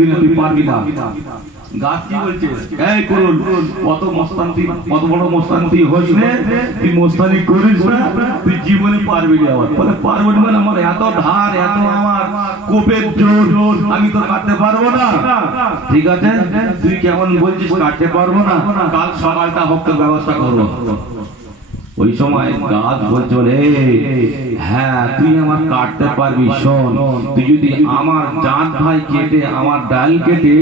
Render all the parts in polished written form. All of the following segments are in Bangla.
করবি না, তুই পারবি না। গাছ কি বলছে, এই করুন, কত মস্তানি, কত বড় মস্তানি তুই হোস নে, তুই মস্তানি করিস না, তুই জীবনে পারবি না। আমার বলে পারবো না, আমার এত ধার, এত আমার কোপের জোর, আমি তো কাটতে পারবো না। ঠিক আছে, তুই কেমন বলছিস কাটতে পারবো না, কাল সকালটা হোক তো ব্যবস্থা করবো। ওই সময় গাছ বলছো রে, হ্যাঁ তুই আমার কাটতে পারবি, শোন, তুই যদি আমার জাত ভাই কেটে, আমার ডাল কেটে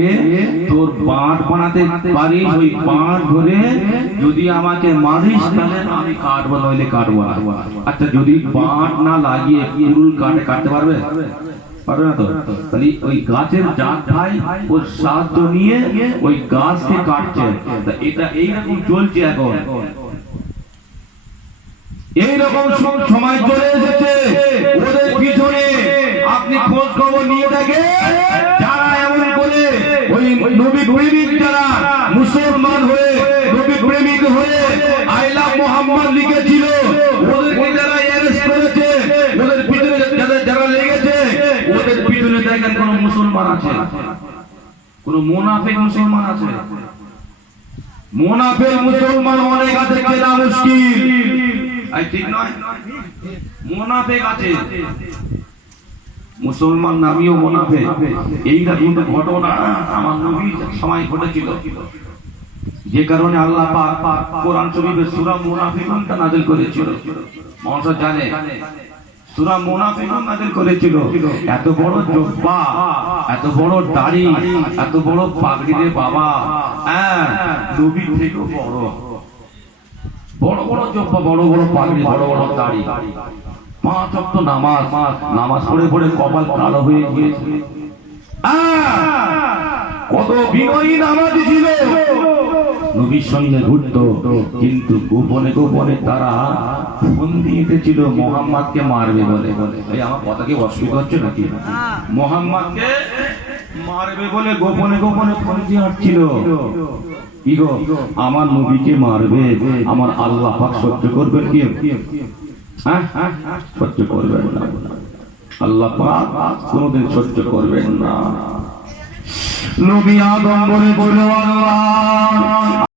তোর বাঁট বানাতে পারিস, ওই বাঁট ধরে যদি আমাকে মারিস তাহলে আমি কাটবো, নইলে কাটবো না। আচ্ছা, যদি বাঁট না লাগিয়ে কুরুল কাটতে পারবে? পারবে না তো। তাহলে ওই গাছের জাত ভাই ওর সাহায্য নিয়ে ওই গাছকে কাটছে। এটা এইরকম চলছে এখন। এইরকম সময় চলে এসেছে, ওদের পিছনে আপনি খোঁজ খবর নিয়ে দেখেন, যারা এমন করে ওই নবী প্রেমিক, যারা মুসলমান হয়ে নবী প্রেমিক হয়ে আই লাভ মোহাম্মদ লিখেছিল, ওদেরকে যারা অ্যারেস্ট করেছে, ওদের পিছনে যারা লেগেছে, ওদের পিছনে দেখেন কোন মুসলমান আছে, কোন মুনাফিক মুসলমান আছে? মুনাফিক মুসলমান অনেক আছে, চেনা মুশকিল। ঠিক নয়, মুনাফিক আছে, মুসলমান নামীয় মুনাফিক। এইরকম ঘটনা আমার নবীর সময় ঘটেছিল, যে কারণে আল্লাহ পাক কোরআন শরীফে সূরা মুনাফিকুন নাযিল করেছিল। মানুষ জানে সূরা মুনাফিকুন নাযিল করেছিল। এত বড় জুব্বা, এত বড় দাড়ি, এত বড় পাগড়ি রে বাবা, হ্যাঁ নবী থেকেও বড়, বড় বড় জুব্বা, বড় বড় পাগড়ি, বড় বড় দাড়ি, 5 ওয়াক্ত নামাজ পড়ে পড়ে কপাল কালো হয়ে গিয়েছে। কত বিনয়ী নামাজি ছিল, নবীর সঙ্গে ঘুরতো, কিন্তু গোপনে গোপনে তারা ফোন দিয়েছিল মোহাম্মদকে মারবে বলে। এই আমার কথা কি অসুবিধা হচ্ছে নাকি? মোহাম্মদকে মারবে বলে গোপনে গোপনে ফোন দিয়ে হাঁটছিল। কি গো, আমার নবীকে মারবে, আমার আল্লাহ পাক সহ্য করবেন কি? সহ্য করবেন না, আল্লাহ পাক কোনদিন সহ্য করবেন না। নবী আদম বলে বলে আল্লাহ